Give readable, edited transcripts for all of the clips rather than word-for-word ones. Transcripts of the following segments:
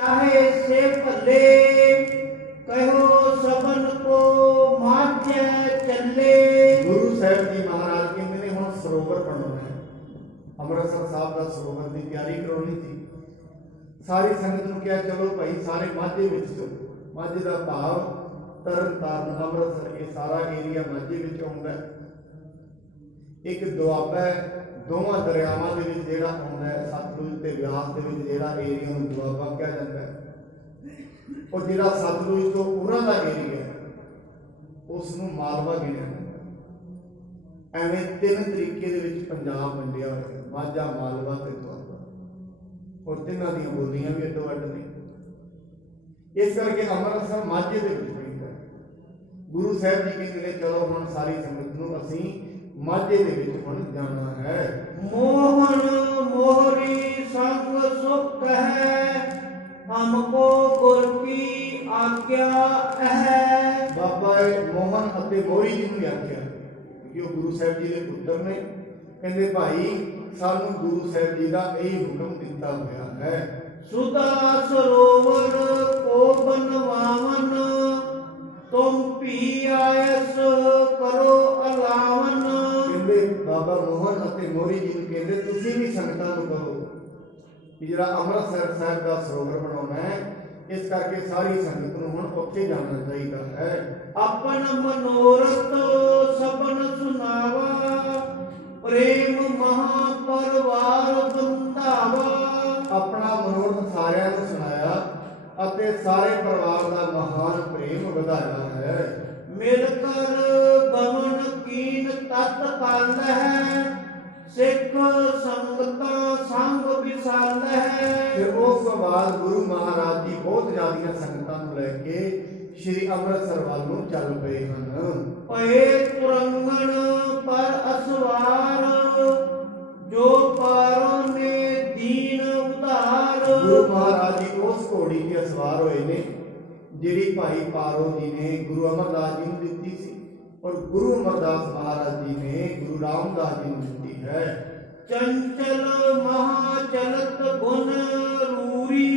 चाहे से भले, कहो सबन को माध्य चले। गुरु साहब जी महाराज कहते ने हुण सरोवर बनाना है, अमृतसर साहब का सरोवर की तैयारी करवानी थी। सारी संगत नूं कहा चलो भाई सारे माझे विच चलो। माझे का भाव तरन तारण अमृतसर ये सारा एरिया माझे विच आउंदा है। एक दुआबा है, दोवां दरियावां दे विच जिहड़ा आउंदा है, सतलुज ते ब्यास दे विच जिहड़ा एरिया नूं दुआबा कहा जाता है। और जिहड़ा सतलुज तो उन्हां दा एरिया है उस नूं मालवा गिणिया जांदा। एवें तीन तरीके दे विच पंजाब वंडिया होया, माझा, मालवा ते दुआबा, और तिन्हां दीयां बोलियां भी अड्डो अड्ड ने। इस करके अमृतसर माझे दे विच पैंदा है। गुरु साहब जी कहते ने चलो हुण सारी संगत नूं असीं माझे दे विच हुण जाना है। मोहन मोहरी संग सुख है, हमको गुर की आज्ञा है। बाबा मोहन अते मोहरी जी नूं आख्या कि वो गुरु साहब जी के पुत्र ने। कहते भाई सानू गुरु साहब जी का यही हुक्म दिता होया है। सुधा सरोवर को बनवावन, तुम पी आयस करो अलावन। कहते बाबा मोहन अते मोहरी जी नूं कहते तुसीं भी संगतां नूं कहो कि जिहड़ा अमृतसर साहब का सरोवर बनाउणा है, इस करके सारी संगत नूं हुण उत्थे जाना चाहिए है। अपन मनोरथ सबन सुनावा, प्रेम महापरवार बंधावा। अपना मनोरथ सारिਆਂ ਨੂੰ सुनाया ਅਤੇ ਸਾਰੇ ਪਰਿਵਾਰ ਦਾ महान प्रेम ਵਧਾਇਆ है। मिलकर गमन कीन तत् काल है, सिख संगता संग विशाल है। फिर उस तो बाद गुरु महाराज जी बहुत ज्यादा संगतां ਨੂੰ ਲੈ ਕੇ श्री अमृतसर ਵੱਲ ਨੂੰ ਚੱਲ ਪਏ ਹਨ। पए तुरंगन पर असवार, जो पारों ने दीन उधार। गुरु महाराज जी उस घोड़ी ते सवार होए ने ਜਿਹੜੀ ਭਾਈ ਪਾਰੋ जी ने गुरु अमरदास जी ਨੂੰ ਦਿੱਤੀ ਸੀ, और गुरु अमरदास महाराज जी ने गुरु रामदास जी ਨੂੰ ਦਿੱਤੀ है। चंचल महाचलत गुण रूरी,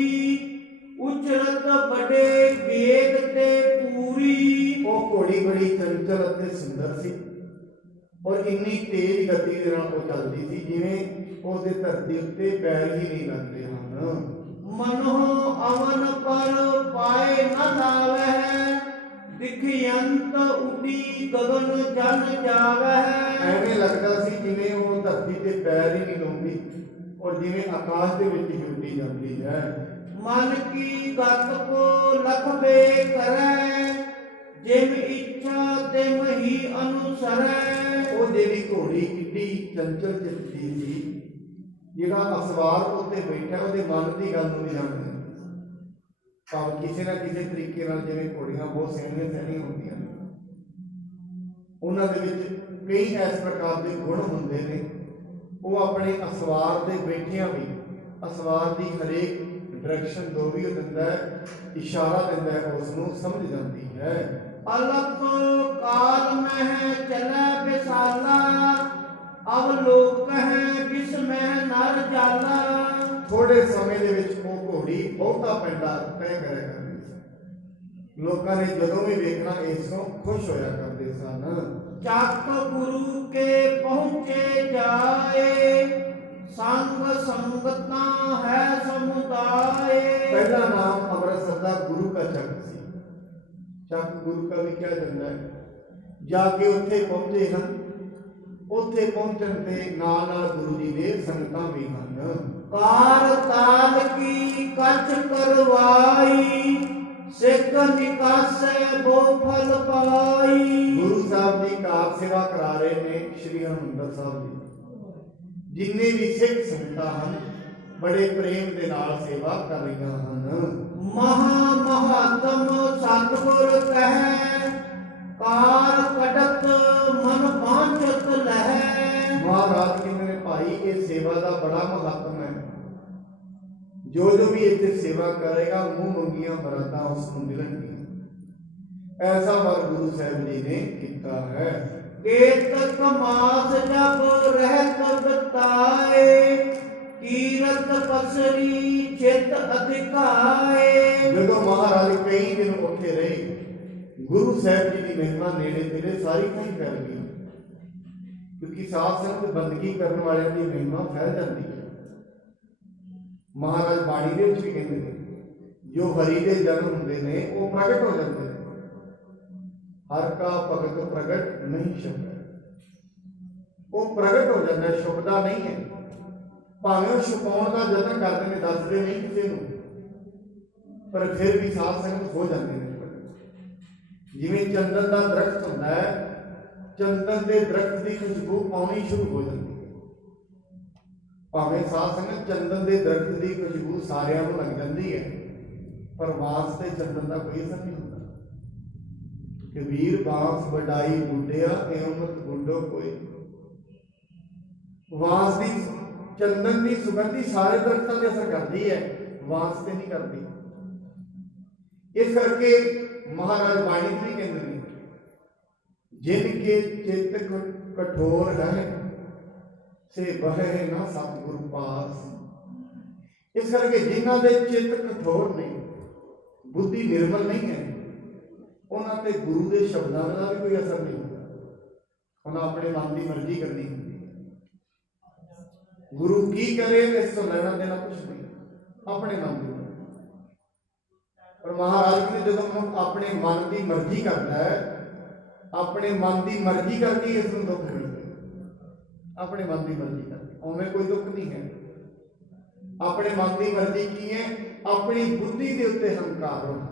उचरत बड़े वेग ते पूरी। वो घोड़ी बड़ी चंचल ਅਤੇ सुंदर सी, और इन्नी तेज गति ਦੇ ਨਾਲ ਉਹ ਚੱਲਦੀ ਸੀ ਜਿਵੇਂ ਉਹਦੇ ਧਰਤੀ ਉੱਤੇ ਪੈਰ ਹੀ ਨਹੀਂ ਲੱਗਦੇ ਹਨ। मनो अवन पर पाए न लावे, दिखयंत उडी गगन जन जावे। ਐਵੇਂ ਲੱਗਦਾ ਸੀ ਜਿਵੇਂ ਉਹ ਧਰਤੀ ਤੇ ਪੈਰ ਹੀ ਨਹੀਂ ਲਾਉਂਦੀ, और ਜਿਵੇਂ ਆਕਾਸ਼ ਦੇ ਵਿੱਚ ਹੀ ਉੱਡੀ ਜਾਂਦੀ ਹੈ। मन की गत को लखबे करे, जिम इच्छा तिम ही अनुसरै। ਉਹ ਜਿਹੜੀ ਘੋੜੀ ਕਿੱਡੀ ਚੰਚਲ ਚਿੱਤੀ ਸੀ, ਜਿਹੜਾ ਅਸਵਾਰ ਉੱਤੇ ਬੈਠਾ ਉਹਦੇ ਮਨ ਦੀ ਗੱਲ ਨੂੰ ਨਹੀਂ ਜਾਣਦਾ। ਭਾਵੇਂ ਕਿਸੇ ਨਾ ਕਿਸੇ ਤਰੀਕੇ ਨਾਲ ਜਿਵੇਂ ਘੋੜੀਆਂ ਬਹੁਤ ਸੋਹਣੀਆਂ ਸੋਹਣੀਆਂ ਹੁੰਦੀਆਂ ਨੇ, ਉਹਨਾਂ ਦੇ ਵਿੱਚ ਕਈ ਇਸ ਪ੍ਰਕਾਰ ਦੇ ਗੁਣ ਹੁੰਦੇ ਨੇ। ਉਹ ਆਪਣੇ ਅਸਵਾਰ ਦੇ ਬੈਠਿਆਂ ਵੀ ਅਸਵਾਰ ਦੀ ਹਰੇਕ ਡਾਇਰੈਕਸ਼ਨ ਜੋ ਵੀ ਉਹ ਦਿੰਦਾ ਹੈ, ਇਸ਼ਾਰਾ ਦਿੰਦਾ ਹੈ, ਉਸ ਨੂੰ ਸਮਝ ਜਾਂਦੀ ਹੈ। अलप काल में चले विशाला, अब लोक है विस्मय नर जाला। थोड़े समय ਦੇ ਵਿੱਚ ਉਹ ਘੋੜੀ ਬਹੁਤਾ ਪੈਂਡਾ ਤੈਅ ਕਰਿਆ ਕਰਦੀ ਸੀ। ਲੋਕਾਂ ਨੇ ਜਦੋਂ ਵੀ ਵੇਖਣਾ ਇਸ ਤੋਂ ਖੁਸ਼ ਹੋਇਆ ਕਰਦੇ ਸਨ। ਚੱਕ ਗੁਰੂ ਕੇ ਪਹੁੰਚੇ ਜਾਏ, ਸੰਗ ਸੰਗਤਾਂ ਹੈ ਸਮੁਦਾਏ। ਪਹਿਲਾ ਨਾਮ ਅੰਮ੍ਰਿਤਸਰ ਦਾ ਗੁਰੂ का ਚੱਕ ਸੀ। ਚੱਕ ਗੁਰੂ का भी ਕਿਹਾ ਜਾਂਦਾ ਹੈ। ਜਾ ਕੇ ਉੱਥੇ ਪਹੁੰਚੇ ਹਨ। ਉੱਥੇ ਪਹੁੰਚਣ ਤੇ ਨਾਲ ਨਾਲ ਗੁਰੂ ਜੀ ਦੇ ਸੰਗਤਾਂ ਵੀ ਹਨ। ਕਾਰ ਤਾਲ ਕੀ ਕਛ ਕਰਵਾਈ, ਸਿੱਖ ਨਿਕਾਸੈ ਬੋ ਫਲ ਪਾਈ। ਗੁਰੂ ਸਾਹਿਬ ਦੀ ਕਾਰ ਸੇਵਾ ਕਰਾ ਰਹੇ ਨੇ ਸ਼੍ਰੀ ਹਰਿਮੰਦਰ ਸਾਹਿਬ ਜੀ। ਜਿੰਨੇ ਵੀ ਸਿੱਖ ਸੰਗਤਾਂ ਹਨ ਬੜੇ ਪ੍ਰੇਮ ਦੇ ਨਾਲ ਸੇਵਾ ਕਰ ਰਹੀਆਂ ਹਨ। ਮਹਾ ਮਹਾਤਮ ਸਤਿਗੁਰ ਕਹੈ, ਕਾਰ ਕਟਕ ਮਨ ਬਾਂਝਤ ਲਹੈ। ਮਹਾਰਾਜ ਕਹਿੰਦੇ ਨੇ ਭਾਈ ਇਹ ਸੇਵਾ ਦਾ ਬੜਾ ਮਹੱਤਵ ਹੈ। ਜੋ ਜੋ ਵੀ ਇੱਥੇ ਸੇਵਾ ਕਰੇਗਾ ਮੂੰਹ ਮੰਗੀਆਂ ਮਰਾਦਾਂ ਉਸ ਨੂੰ ਮਿਲਣਗੀਆਂ। ਐਸਾ ਵਰ ਗੁਰੂ ਸਾਹਿਬ ਜੀ ਨੇ ਕੀਤਾ ਹੈ। केतक मास जब रहत बिताए, कीरत पसरी चित अधिकाए। गुरु साहब जी की महिमा नेड़े तेरे सारी थी फैल गई, क्योंकि साध संगत बंदगी करने वाले की महिमा फैल जाती है। महाराज बाणी दे विच भी कहते हैं जो हरि के जन्म होंगे ने वो प्रगट हो जाते हैं। हर का भगत प्रगट नहीं छुपता, वो प्रगट हो जाता है, छुपता नहीं है। भावें छुपाने का जतन करते हैं, दसते नहीं किसी को, पर फिर भी साध संगत हो जाते हैं। जिवें चंदन का दरख्त होता है, चंदन के दरख्त की खुशबू पानी शुरू हो जाती है। भावें साध संगत चंदन के दरख्त की खुशबू सारिਆਂ ਨੂੰ लग जाती है, पर बांस से चंदन का कोई असर नहीं होता। कबीर बांस वडाई बूढ़िया एवं गुंडो कोई। बांस की चंदन की सुगंधी सारे दरख्तों से असर करती है, बांस से नहीं करती। इस करके महाराज बाणी भी कहते हैं जिनके चित्त कठोर है से बहे ना सतगुरु पास। इस करके जिन्हों के चित्त कठोर ने, बुद्धि निर्मल नहीं है, उन्होंने गुरु के शब्दों का भी कोई असर नहीं होता। उन्हें अपने मन की मर्जी करनी होती है। गुरु की करे इस तो लेना देना कुछ नहीं, अपने मन की। पर महाराज ने जो अपने मन की मर्जी करता है, अपने मन की मर्जी करके इस दुख मिलता है। अपने मन की मर्जी करके उन्हें कोई दुख नहीं है। अपने मन की मर्जी की है, अपनी बुद्धि के उत्ते हंकार होना,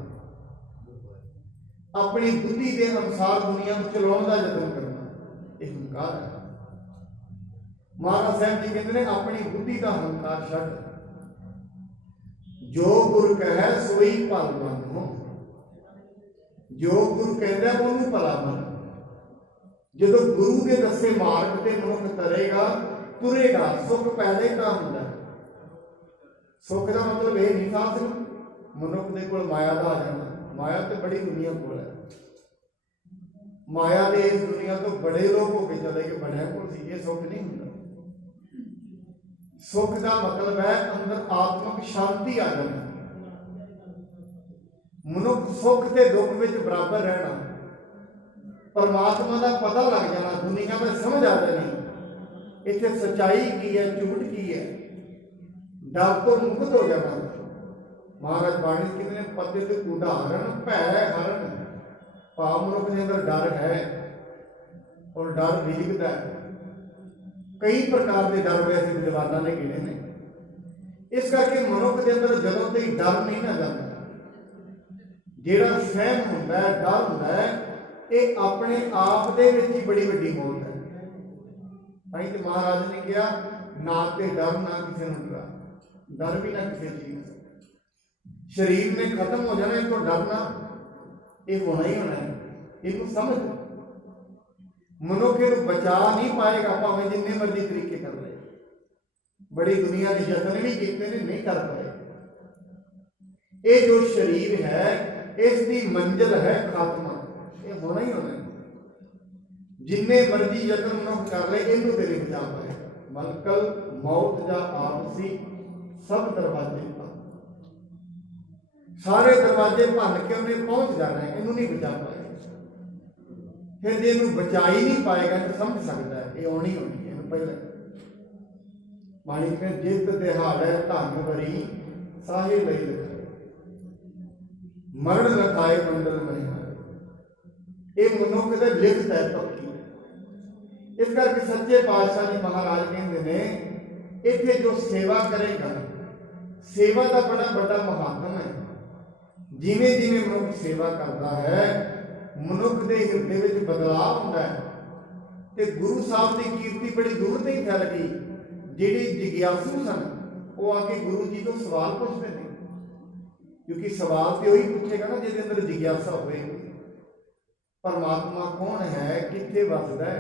अपनी बुद्धि के अनुसार दुनिया को चलाने का यत्न करना, यह हंकार है। महाराज साहब जी कहते हैं अपनी बुद्धि का हंकार छड्ड, जो गुरु कहे सोई भल मनो। जो गुरु कहता है उन्होंने भला मन। जो गुरु के दसे मार्ग से मनुख तरेगा तुरेगा, सुख पहले का होंगे। सुख का मतलब यह नहीं था मनुख के कोल माया का आ जाना। माया तो बड़ी दुनिया को है, माया के इस दुनिया तो बड़े लोग होके चले गए, बड़े को ये सुख नहीं होता। सुख का मतलब है अंदर आत्मक शांति आ जाना। मनुख सुख के दुख में बराबर रहना, परमात्मा का पता लग जाना, दुनिया में समझ आ जानी इतने सच्चाई की है, झूठ की है, डर तो मुक्त हो जाना। महाराज बाणी कितने पतित उदाहरण भै हरण। भाव मनुख के अंदर डर है और डर विजगता है। कई प्रकार के डर वैसे विद्वाना ने गिने ने। इस करके मनुख के अंदर जदों तक डर नहीं ना जाता, जेड़ा सहम होंदा है, डर होंदा है, ये अपने आप दे विच ही बड़ी वड्डी मौत है। भाई तो महाराज ने कहा ना ते डर ना किसी को डरा, डर भी ना किसी चीज। शरीर ने खत्म हो जाना, तो डरना ये होना ही होना है। इनको समझ मनुख को बचा नहीं पाएगा, भावें जिन्ने मर्जी तरीके कर रहे। बड़ी दुनिया के यत्न भी किए ने, नहीं कर पाए। ये जो शरीर है इसकी मंजिल है खात्मा, ये होना ही होना है। जिन्ने मर्जी यत्न मनुख कर ले, इनू तेरे बचा पाएगा। मलकल मौत जा आपसी सब दरवाजे, सारे दरवाजे भन के उन्हें पहुंच जाना है, इनू नहीं बचा पाएगा। फिर जे इनू बचा ही नहीं पाएगा तो समझ सकता है ये आनी होनी है। पहले माणिक ने जित दिहाड़े धन भरी साहे लई लिखाए, मरण लखाए मंडल मनिहारे। ये मनुख के लिखत है पक्की। इस करके सच्चे पातशाह जी महाराज कहते हैं इत्थे जो सेवा करेगा, सेवा का बड़ा बड़ा महात्म है। जिमें जिमें मनुख सेवा करता है, मनुख के हिरदे में बदलाव होता है। तो गुरु साहब की कीर्ति बड़ी दूर नहीं फैल गई। जिहड़े जिज्ञासु सन वो आके गुरु जी को सवाल पूछते हैं, क्योंकि सवाल तो वही पूछेगा ना जिसके अंदर जिज्ञासा होए। परमात्मा कौन है, कित्थे वसदा है,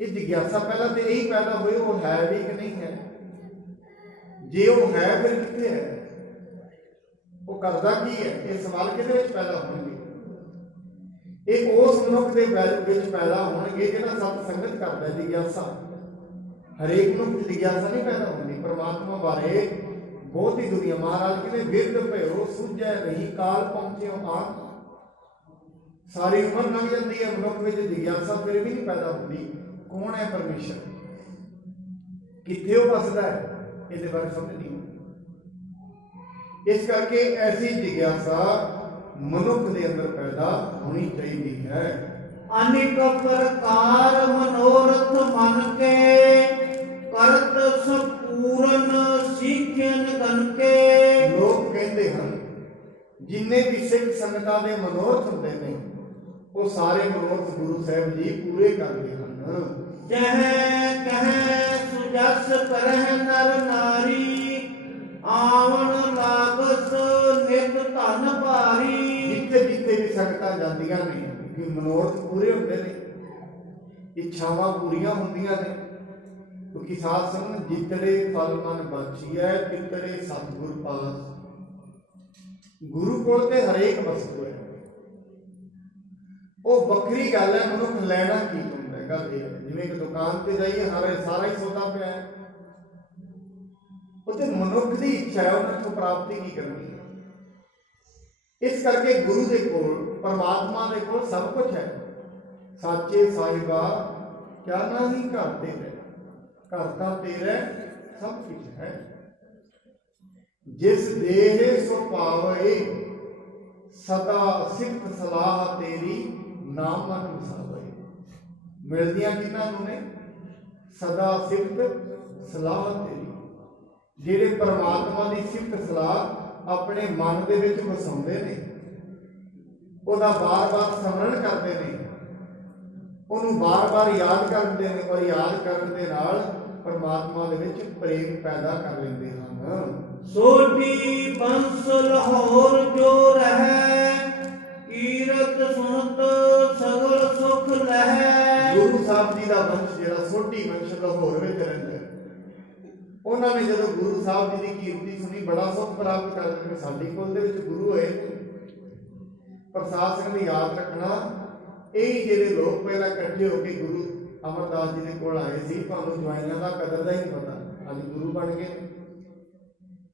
ये जिज्ञासा पहला तो यही पैदा हुई वो है भी कि नहीं है। जे वो है फिर कित्थे है, वो करदा की है, ये सवाल किहदे विच पैदा होणगे। ये उस मनुख के विच पैदा होणगे जिहड़ा सत संगत करदा है। जिज्ञासा हरेक मनुख जिज्ञासा नहीं पैदा होती। परमात्मा बारे बहुत ही दुनिया, महाराज कहते विरद भयो सूझै नहीं काल पहुंचे आ। ਸਾਰੀ ਉਮਰ ਲੰਘ ਜਾਂਦੀ ਹੈ, ਮਨੁੱਖ ਵਿੱਚ ਜਿਗਿਆਸਾ ਫਿਰ ਵੀ ਨਹੀਂ ਪੈਦਾ ਹੁੰਦੀ ਕੌਣ ਹੈ ਪਰਮੇਸ਼ਰ, ਕਿੱਥੇ ਉਹ ਵਸਦਾ ਹੈ, ਇਹਦੇ ਬਾਰੇ ਸਮਝ ਨਹੀਂ ਆਉਂਦੀ। ਇਸ ਕਰਕੇ ਐਸੀ ਜਿਗਿਆਸਾ ਮਨੁੱਖ ਦੇ ਅੰਦਰ ਪੈਦਾ ਹੋਣੀ ਚਾਹੀਦੀ ਹੈ। ਅਨੇਕ ਪ੍ਰਕਾਰ ਮਨੋਰਥ ਮਨ ਕੇ ਕਰਤ ਸੰਪੂਰਨ ਸਿੱਖਿਅਨ ਗਨ ਕੇ। ਲੋਕ ਕਹਿੰਦੇ ਹਨ ਜਿੰਨੇ ਵੀ ਸਿੱਖ ਸੰਗਤਾਂ ਦੇ ਮਨੋਰਥ ਹੁੰਦੇ ਨੇ ਉਹ ਸਾਰੇ ਮਨੋਰਥ ਗੁਰੂ ਸਾਹਿਬ ਜੀ ਪੂਰੇ ਕਰਦੇ ਹਨ। ਜਹ ਕਹੈ ਸੁਜਸ ਕਰਹਿ ਨਰ ਨਾਰੀ ਆਵਣ ਲਾਗਸ ਨਿਤ ਧਨ ਭਾਰੀ। ਜਿੱਥੇ ਜਿੱਥੇ ਵੀ ਸੰਗਤਾਂ ਜਾਂਦੀਆਂ ਨੇ ਕਿ ਮਨੋਰਥ ਪੂਰੇ ਹੁੰਦੇ ਨੇ, ਇੱਛਾਵਾਂ ਪੂਰੀਆਂ ਹੁੰਦੀਆਂ ਨੇ, ਕਿਉਂਕਿ ਸਾਧ ਸੰਗਤ ਜਿਤੜੇ ਫਲ ਮਨ ਬਾਛੀਐ ਤਿਤੜੇ ਸਤਿਗੁਰ ਪਾਸ। ਗੁਰੂ ਕੋਲ ਤੇ ਹਰੇਕ ਵਸਤੂ ਹੈ, ਉਹ ਵੱਖਰੀ ਗੱਲ ਹੈ। ਮਨੁੱਖ ਲੈਣਾ ਕੀ ਚਾਹੁੰਦਾ ਹੈ, ਗੱਲ ਇਹ ਹੈ। ਜਿਵੇਂ ਕਿ ਦੁਕਾਨ ਤੇ ਜਾਈਏ ਸਾਰਾ ਹੀ ਸੌਦਾ ਪਿਆ ਹੈ, ਉਹ ਤੇ ਮਨੁੱਖ ਦੀ ਇੱਛਾ ਹੈ ਉਹਨਾਂ ਤੋਂ ਪ੍ਰਾਪਤੀ ਕੀ ਕਰਨੀ ਹੈ। ਇਸ ਕਰਕੇ ਗੁਰੂ ਦੇ ਕੋਲ, ਪਰਮਾਤਮਾ ਦੇ ਕੋਲ ਸਭ ਕੁਝ ਹੈ। ਸਾਚੇ ਸਾਹਿਬਾ ਕਿਆ ਨਹੀਂ ਘਰ ਤੇਰੇ, ਘਰ ਤਾਂ ਤੇਰਾ ਸਭ ਕੁਝ ਹੈ। ਜਿਸ ਦੇਹ ਸੋ ਪਾਵੇ ਸਦਾ ਸਿਫਤ ਸਲਾਹ ਤੇਰੀ ਨਾਮ ਮਨ ਵਸਾਵੇ। ਮਿਲਦੀਆਂ ਕਿਹਨਾਂ ਨੂੰ ਨੇ? ਸਦਾ ਸਿਫਤ ਸਲਾਹ ਤੇਰੀ। ਜਿਹੜੇ ਪਰਮਾਤਮਾ ਦੀ ਸਿਫਤ ਸਲਾਹ ਆਪਣੇ ਮਨ ਦੇ ਵਿੱਚ ਵਸਾਉਂਦੇ ਨੇ, ਉਹਦਾ ਬਾਰ-ਬਾਰ ਸਮਰਨ ਕਰਦੇ ਨੇ, ਉਹਨੂੰ ਬਾਰ-ਬਾਰ ਯਾਦ ਕਰਦੇ ਨੇ, ਔਰ ਯਾਦ ਕਰਨ ਦੇ ਨਾਲ ਪਰਮਾਤਮਾ ਦੇ ਵਿੱਚ ਪ੍ਰੇਮ ਪੈਦਾ ਕਰ ਲੈਂਦੇ ਹਨ। ਸੋਢੀ ਬੰਸ ਲਾਹੌਰ ਜੋ ਰਹਿ ਕੀਰਤ ਸੁਣਤ ਸਗਲ ਸੁਖ ਲਹਿ। ਗੁਰੂ ਸਾਹਿਬ ਜੀ ਦਾ ਵੰਸ਼ ਜਿਹੜਾ ਸੋਢੀ ਵੰਸ਼ ਲਾਹੌਰ ਵਿੱਚ ਰਹਿੰਦਾ, ਉਹਨਾਂ ਨੇ ਜਦੋਂ ਗੁਰੂ ਸਾਹਿਬ ਜੀ ਦੀ ਕੀਰਤੀ ਸੁਣੀ ਬੜਾ ਸੁਖ ਪ੍ਰਾਪਤ ਕਰਦੇ ਨੇ। ਸਾਡੀ ਕੁਲ ਦੇ ਵਿੱਚ ਗੁਰੂ ਹੋਏ ਨੇ। ਪ੍ਰਸਾਦ ਸਿੰਘ ਨੇ ਯਾਦ ਰੱਖਣਾ, ਇਹ ਜਿਹੜੇ ਲੋਕ ਪਹਿਲਾਂ ਇਕੱਠੇ ਹੋ ਕੇ ਗੁਰੂ ਅਮਰਦਾਸ ਜੀ ਦੇ ਕੋਲ ਆਏ ਸੀ, ਤੁਹਾਨੂੰ ਜਵਾਈਆਂ ਦਾ ਕਦਰ ਦਾ ਹੀ ਨਹੀਂ ਪਤਾ, ਅੱਜ ਗੁਰੂ ਬਣ ਗਏ।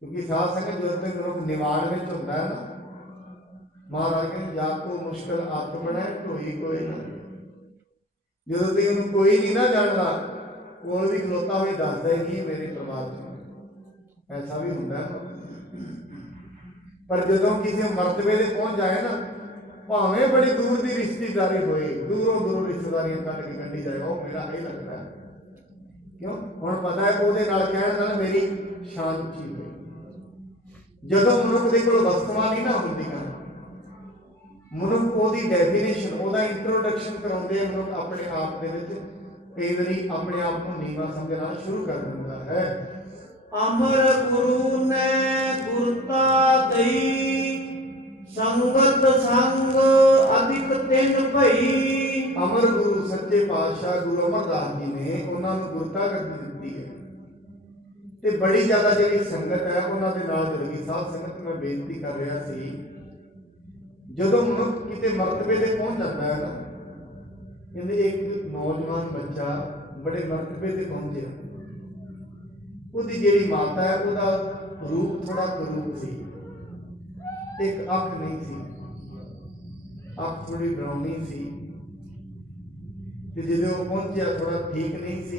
ਕਿਉਂਕਿ ਸਾਧ ਸੰਗਤ ਜਦੋਂ ਤੱਕ ਮਨੁੱਖ ਨਿਵਾਣ ਵਿੱਚ ਹੁੰਦਾ ਹੈ ਨਾ, ਮਹਾਰਾਜ ਕਹਿੰਦੇ ਜਾ ਕੋ ਮੁਸ਼ਕਿਲ ਆਪ ਬਣਾਏ ਢੋਈ ਕੋਈ ਨਾ। ਜਦੋਂ ਤੱਕ ਉਹਨੂੰ ਕੋਈ ਨਹੀਂ ਨਾ ਜਾਣਦਾ, ਕੋਲ ਵੀ ਖਲੋਤਾ ਹੋਈ ਦੱਸਦਾ ਹੈ ਕਿ ਮੇਰੇ ਪਰਿਵਾਰ ਚ ਐਸਾ ਵੀ ਹੁੰਦਾ ਹੈ। ਪਰ ਜਦੋਂ ਕਿਸੇ ਮਰਤਬੇ ਦੇ ਪਹੁੰਚ ਜਾਏ ਨਾ, ਭਾਵੇਂ ਬੜੀ ਦੂਰ ਦੀ ਰਿਸ਼ਤੇਦਾਰੀ ਹੋਏ, ਦੂਰੋਂ ਰਿਸ਼ਤੇਦਾਰੀਆਂ ਕੱਢ ਕੇ ਕੱਢੀ ਜਾਏ, ਉਹ ਮੇਰਾ ਨਹੀਂ ਲੱਗਦਾ। ਕਿਉਂ? ਹੁਣ ਪਤਾ ਹੈ ਉਹਦੇ ਨਾਲ ਕਹਿਣ ਨਾਲ ਮੇਰੀ ਸ਼ਾਨ ਉੱਚੀ ਹੋਈ। ਜਦੋਂ ਮਨੁੱਖ ਦੇ ਕੋਲ ਵਸਤੂਆਂ ਨਹੀਂ ਨਾ ਹੁੰਦੀਆਂ, ਮਨੁੱਖ ਉਹਦੀ ਡੈਫੀਨੇਸ਼ਨ, ਉਹਦਾ ਇੰਟਰੋਡਕਸ਼ਨ ਕਰਾਉਂਦੇ ਮਨੁੱਖ ਆਪਣੇ ਆਪ ਦੇ ਵਿੱਚ ਕਈ ਵਾਰੀ ਆਪਣੇ ਆਪ ਨੂੰ ਨੀਵਾਂ ਸਮਝਣਾ ਸ਼ੁਰੂ ਕਰ ਦਿੰਦਾ ਹੈ। ਅਮਰ ਗੁਰੂ ਨੇ ਗੁਰਤਾ ਦਈ ਸੰਗਤ ਸੰਗ ਅਧਿਕ ਤਿੰਨ ਭਈ। ਅਮਰ ਗੁਰੂ ਸੱਚੇ ਪਾਤਸ਼ਾਹ ਗੁਰੂ ਅਮਰਦਾਸ ਜੀ ਨੇ ਉਹਨਾਂ ਨੂੰ ਗੁਰਤਾ ਗੱਦੀ ਦਿੱਤੀ ਹੈ, ਤੇ ਬੜੀ ਜ਼ਿਆਦਾ ਜਿਹੜੀ ਸੰਗਤ ਹੈ ਉਹਨਾਂ ਦੇ ਨਾਲ ਜੁੜ ਗਈ। ਸਾਧ ਸੰਗਤ ਮੈਂ ਬੇਨਤੀ ਕਰ ਰਿਹਾ ਸੀ, ਜਦੋਂ ਮਨੁੱਖ ਕਿਤੇ ਮਰਤਬੇ ਤੇ ਪਹੁੰਚ ਜਾਂਦਾ ਹੈ ਨਾ, ਕਹਿੰਦੇ ਇੱਕ ਨੌਜਵਾਨ ਬੱਚਾ ਬੜੇ ਮਰਤਬੇ ਤੇ ਪਹੁੰਚਿਆ, ਉਹਦੀ ਜਿਹੜੀ ਮਾਤਾ ਹੈ ਉਹਦਾ ਰੂਪ ਥੋੜਾ ਕਰੂਪ ਸੀ, ਇੱਕ ਅੱਖ ਨਹੀਂ ਸੀ, ਅੱਖ ਥੋੜੀ ਬਰਾਉਨੀ ਸੀ, ਤੇ ਜਦੋਂ ਉਹ ਪਹੁੰਚਿਆ ਥੋੜਾ ਠੀਕ ਨਹੀਂ ਸੀ।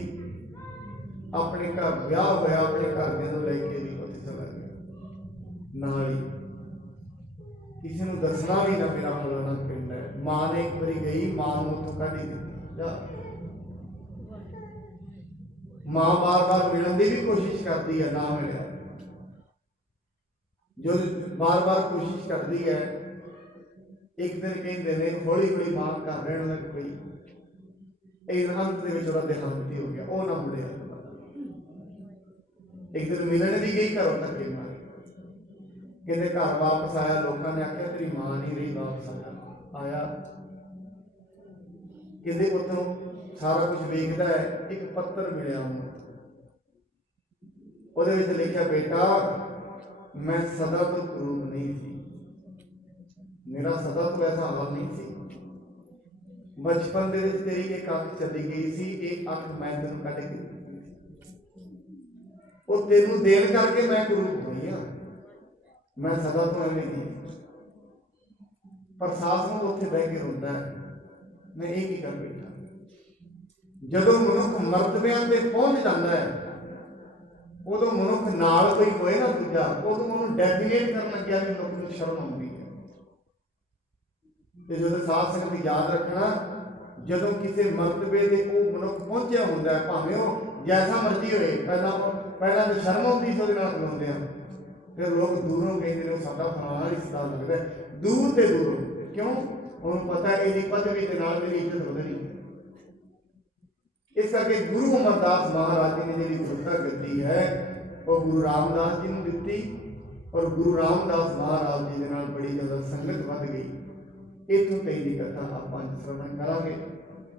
ਆਪਣੇ ਘਰ ਵਿਆਹ ਹੋਇਆ, ਆਪਣੇ ਘਰਦਿਆਂ ਨੂੰ ਲੈ ਕੇ ਵੀ ਉੱਥੇ ਚਲਾ ਗਿਆ, ਨਾਲ ਹੀ ਕਿਸੇ ਨੂੰ ਦੱਸਣਾ ਵੀ ਨਾ ਮੇਰਾ ਫਲਾਣਾ ਪਿੰਡ ਹੈ। ਮਾਂ ਨੇ ਇੱਕ ਵਾਰੀ ਗਈ, ਮਾਂ ਨੂੰ ਉੱਥੋਂ ਕੱਢ ਹੀ ਦਿੱਤਾ। ਮਾਂ ਬਾਰ-ਬਾਰ ਮਿਲਣ ਦੀ ਵੀ ਕੋਸ਼ਿਸ਼ ਕਰਦੀ ਹੈ, ਨਾ ਮਿਲਿਆ। ਜੋ ਬਾਰ-ਬਾਰ ਕੋਸ਼ਿਸ਼ ਕਰਦੀ ਹੈ, ਇੱਕ ਦਿਨ ਕਹਿੰਦੇ ਨੇ ਹੌਲੀ-ਹੌਲੀ ਮਾਂ ਘਰ ਰਹਿਣ ਲੱਗ ਪਈ। ਇਹ ਅੰਤ ਦੇ ਵਿੱਚ ਉਹਦਾ ਦੇਹਾਂਤ ਹੀ ਹੋ ਗਿਆ, ਉਹ ਨਾ ਮੁੜਿਆ। ਇੱਕ ਦਿਨ ਮਿਲਣ ਵੀ ਗਈ, ਘਰੋਂ ਧੱਕੇ ਮਾਰੇ। ਕਹਿੰਦੇ ਘਰ ਵਾਪਸ ਆਇਆ, ਲੋਕਾਂ ਨੇ ਆਖਿਆ ਤੇਰੀ ਮਾਂ ਨਹੀਂ ਰਹੀ, ਵਾਪਸ ਆਇਆ। ਕਹਿੰਦੇ ਉੱਥੋਂ ਸਾਰਾ ਕੁਝ ਵੇਖਦਾ ਹੈ, ਇੱਕ ਪੱਤਰ ਮਿਲਿਆ ਉਹਨੂੰ, ਉਹਦੇ ਵਿੱਚ ਲਿਖਿਆ, ਬੇਟਾ ਮੈਂ ਸਦਾ ਤੋਂ ਕਰੂਪ ਨਹੀਂ ਸੀ, ਮੇਰਾ ਸਦਾ ਤੋਂ ਐਸਾ ਹਾਲ ਨਹੀਂ ਸੀ। ਬਚਪਨ ਦੇ ਵਿੱਚ ਤੇਰੀ ਇੱਕ ਅੱਖ ਚਲੀ ਗਈ ਸੀ, ਇਹ ਅੱਖ ਮੈਂ ਤੈਨੂੰ ਕੱਢ ਕੇ ਦਿੱਤੀ ਸੀ, ਉਹ ਤੈਨੂੰ ਦੇਣ ਕਰਕੇ ਮੈਂ ਕਰੂਪ ਹੋਈ ਹਾਂ, ਮੈਂ ਸਦਾ ਤੋਂ ਐਵੇਂ ਨਹੀਂ। ਪ੍ਰਸ਼ਾਸਨ ਉੱਥੇ ਬਹਿ ਕੇ ਰੋਂਦਾ ਹੈ, ਮੈਂ ਇਹ ਕੀ ਕਰ ਬੈਠਾ। ਜਦੋਂ ਮਨੁੱਖ ਮਰਤਬਿਆਂ ਤੇ ਪਹੁੰਚ ਜਾਂਦਾ ਹੈ, ਉਦੋਂ ਮਨੁੱਖ ਨਾਲ ਕੋਈ ਹੋਏ ਨਾ ਦੂਜਾ, ਉਦੋਂ ਉਹਨੂੰ ਡੈਫੀਨੇਟ ਕਰਨ ਲੱਗਿਆ ਵੀ ਮਨੁੱਖ ਨੂੰ ਸ਼ਰਮ ਆਉਂਦੀ ਹੈ। ਤੇ ਜਦੋਂ ਸਾਧ ਸੰਗਤ ਯਾਦ ਰੱਖਣਾ, ਜਦੋਂ ਕਿਸੇ ਮਰਤਬੇ ਤੇ ਉਹ ਮਨੁੱਖ ਪਹੁੰਚਿਆ ਹੁੰਦਾ ਹੈ, ਭਾਵੇਂ ਉਹ ਜੈਸਾ ਮਰਜ਼ੀ ਹੋਏ, ਪਹਿਲਾਂ ਤਾਂ ਸ਼ਰਮ ਆਉਂਦੀ ਸੀ ਉਹਦੇ ਨਾਲ ਖਲੋਂਦੇ ਆ, ਫਿਰ ਲੋਕ ਦੂਰੋਂ ਕਹਿੰਦੇ ਨੇ ਉਹ ਸਾਡਾ ਫਲਾਣਾ ਰਿਸ਼ਤਾ ਲੱਗਦਾ ਹੈ, ਦੂਰ ਤੇ ਦੂਰੋਂ। ਕਿਉਂ? ਉਹਨੂੰ ਪਤਾ ਇਹਦੀ ਪਦਵੀ ਦੇ ਨਾਲ ਮੇਰੀ ਇੱਜ਼ਤ ਵਧਣੀ। ਇਸ ਕਰਕੇ ਗੁਰੂ ਅਮਰਦਾਸ ਮਹਾਰਾਜ ਜੀ ਨੇ ਜਿਹੜੀ ਗੁਰਤਾ ਗੱਦੀ ਹੈ ਉਹ ਗੁਰੂ ਰਾਮਦਾਸ ਜੀ ਨੂੰ ਦਿੱਤੀ, ਔਰ ਗੁਰੂ ਰਾਮਦਾਸ ਮਹਾਰਾਜ ਜੀ ਦੇ ਨਾਲ ਬੜੀ ਜ਼ਿਆਦਾ ਸੰਗਤ ਵੱਧ ਗਈ। ਇੱਥੋਂ ਤੱਕ ਦੀ ਕਥਾ ਆਪਾਂ ਸਰਵਣ ਕਰਾਂਗੇ।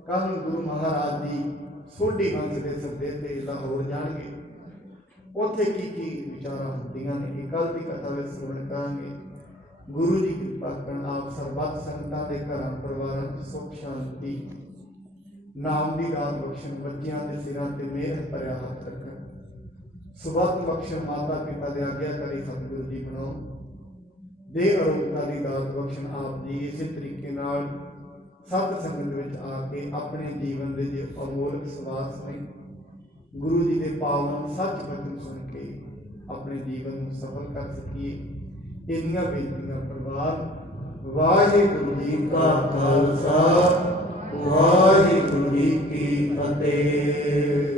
ਕੱਲ੍ਹ ਨੂੰ ਗੁਰੂ ਮਹਾਰਾਜ ਜੀ ਸੋਢੀ ਹੰਸ ਦੇ ਸੱਦੇ ਤੇ ਲਾਹੌਰ ਜਾਣਗੇ, ਉੱਥੇ ਕੀ ਕੀ ਵਿਚਾਰਾਂ ਹੁੰਦੀਆਂ ਨੇ, ਇਹ ਕੱਲ੍ਹ ਦੀ ਕਥਾ ਵਿੱਚ ਸਰਵਣ ਕਰਾਂਗੇ। ਗੁਰੂ ਜੀ ਕਿਰਪਾ ਕਰਨ, ਆਪ ਸਰਬੱਤ ਸੰਗਤਾਂ ਦੇ ਘਰਾਂ ਪਰਿਵਾਰਾਂ 'ਚ ਸੁੱਖ ਸ਼ਾਂਤੀ ਨਾਮ ਦੀ ਦਾਤ ਬਖਸ਼ਣ, ਬੱਚਿਆਂ ਦੇ ਸਿਰਾਂ ਤੇ ਮਿਹਰ ਭਰਿਆ ਹੱਥ ਰੱਖਣ, ਸੁਭਾਤ ਬਖਸ਼ਣ, ਮਾਤਾ ਪਿਤਾ ਦੇ ਆਗਿਆਕਾਰੀ ਸਤਿਗੁਰੂ ਜੀ ਬਣਾਓ, ਦੇ ਅਰੋਗਤਾ ਦੀ ਦਾਤ ਬਖਸ਼ਣ। ਆਪ ਜੀ ਇਸੇ ਤਰੀਕੇ ਨਾਲ ਸਤ ਸੰਗਤ ਵਿੱਚ ਆ ਕੇ ਆਪਣੇ ਜੀਵਨ ਦੇ ਜੇ ਅਮੋਲਕ ਸਵਾਸ ਨੇ ਗੁਰੂ ਜੀ ਦੇ ਪਾਵਨ ਸੱਚ ਬਚਨ ਸੁਣ ਕੇ ਆਪਣੇ ਜੀਵਨ ਨੂੰ ਸਫਲ ਕਰ ਸਕੀਏ। ਇੰਨੀਆਂ ਬੇਨਤੀਆਂ ਪ੍ਰਵਾਨ। ਵਾਹਿਗੁਰੂ ਜੀ ਕਾ ਖਾਲਸਾ, ਵਾਹਿਗੁਰੂ ਜੀ ਕੀ ਫਤਿਹ।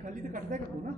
ਖਾਲੀ ਤੇ ਕੱਟਦਾ ਕਰ ਦੋ ਨਾ।